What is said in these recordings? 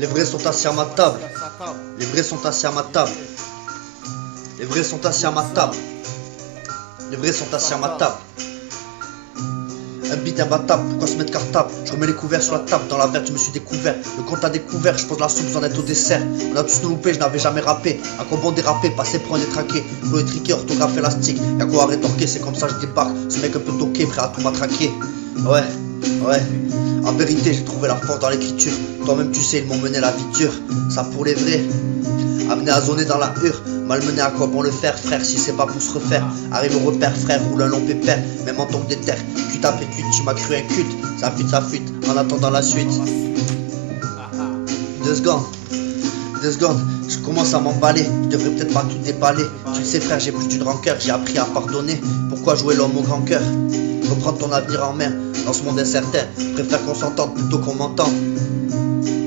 Les vrais sont assis à ma table. Les vrais sont assis à ma table. Les vrais sont assis à ma table. Les vrais sont assis à ma table. Un beat imbattable, pourquoi se mettre cartable? Je remets les couverts sur la table, dans la verre je me suis découvert. Le compte a découvert, je pose la soupe, besoin d'être au dessert. On a tous nous loupé, je n'avais jamais rappé. Un combo dérapé, passé pour un détraqué. Flow étriqué, orthographe élastique. Y'a quoi à rétorquer, c'est comme ça je débarque. Ce mec un peu toqué, prêt à tout matraquer. Ouais, ouais. En vérité, j'ai trouvé la force dans l'écriture. Toi-même tu sais, ils m'ont mené la vie dure. Ça pour les vrais. Amené à zoner dans la hure, malmené à quoi bon le faire, frère, si c'est pas pour se refaire. Arrive au repère, frère, roule un long pépère, même en tant que déterre. Cuite après cuite, tu m'as cru un culte, ça fuite, en attendant la suite. 2 secondes, 2 secondes, je commence à m'emballer, je devrais peut-être pas tout déballer. Tu le sais frère, j'ai plus d'une rancœur, j'ai appris à pardonner. Pourquoi jouer l'homme au grand cœur? Reprendre ton avenir en main, dans ce monde incertain, préfère qu'on s'entende plutôt qu'on m'entende.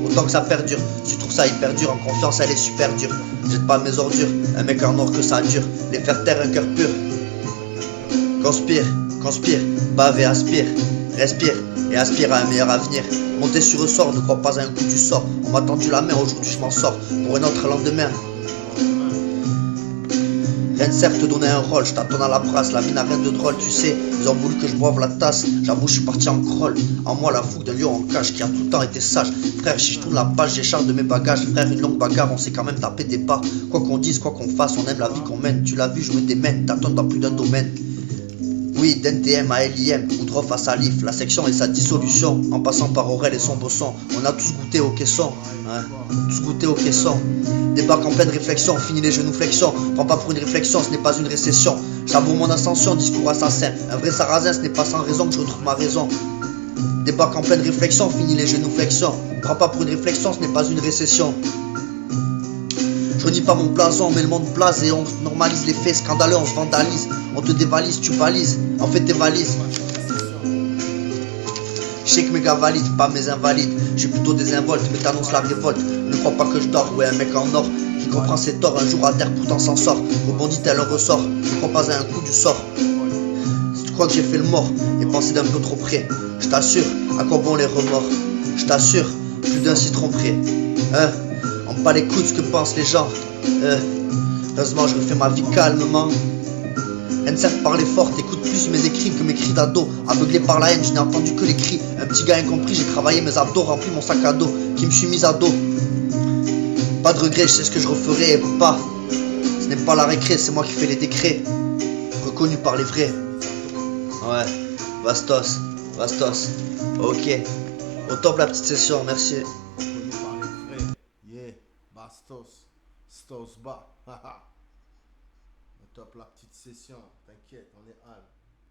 Autant que ça perdure, tu trouves ça hyper dur, en confiance elle est super dure. Jette pas mes ordures, un mec en or que ça dure. Les faire taire un cœur pur. Conspire, conspire, bave et aspire. Respire et aspire à un meilleur avenir. Monter sur ressort, ne crois pas à un coup du sort. On m'a tendu la main, aujourd'hui je m'en sors. Pour un autre lendemain. Rien ne sert te donner un rôle, je t'attends à la brasse, la vie n'a rien de drôle, tu sais. Ils ont voulu que je boive la tasse, j'avoue je suis parti en crawl. En moi la fougue d'un lion en cage qui a tout le temps été sage. Frère, si je tourne la page, j'écharge de mes bagages. Frère, une longue bagarre, on s'est quand même tapé des pas. Quoi qu'on dise, quoi qu'on fasse, on aime la vie qu'on mène. Tu l'as vu, je me démène, t'attends dans plus d'un domaine. Oui, d'NTM à LIM, ou Drof à Salif, la section et sa dissolution, en passant par Aurel et son bosson. On a tous goûté au caisson, hein, tous goûté au caisson. Débarque en pleine réflexion, fini les genoux flexion. Prends pas pour une réflexion, ce n'est pas une récession. J'avoue mon ascension, discours assassin. Un vrai sarrasin, ce n'est pas sans raison que je retrouve ma raison. Débarque en pleine réflexion, fini les genoux flexion. Prends pas pour une réflexion, ce n'est pas une récession. Je renie pas mon blason, mais le monde blase et on normalise les faits scandaleux, on se vandalise. On te dévalise, tu valises, en fait tes valises. Je sais que mes gars valident, pas mes invalides. Je suis plutôt désinvolte, mais t'annonces la révolte. Ne crois pas que je dors, ouais, un mec en or qui comprend ses torts, un jour à terre pourtant s'en sort. Rebondit tel un ressort, ne crois pas à un coup du sort. Si tu crois que j'ai fait le mort et pensé d'un peu trop près, je t'assure, à quoi bon les remords? Je t'assure, plus d'un s'y tromperait. Hein? On me pas l'écoute ce que pensent les gens. Heureusement, je refais ma vie calmement. N7 parlait fort, écoute plus mes écrits que mes cris d'ado. Aveuglé par la haine, je n'ai entendu que les cris. Un petit gars incompris, j'ai travaillé mes abdos, rempli mon sac à dos, qui me suis mis à dos. Pas de regret, je sais ce que je referai et pas. Ce n'est pas la récré, c'est moi qui fais les décrets. Reconnu par les vrais. Ouais, Bastos, Bastos. Ok. Au top la petite session, merci. Reconnu par les vrais. Yeah, Bastos. Stos bas. Haha. On top la petite session. T'inquiète, on est hal.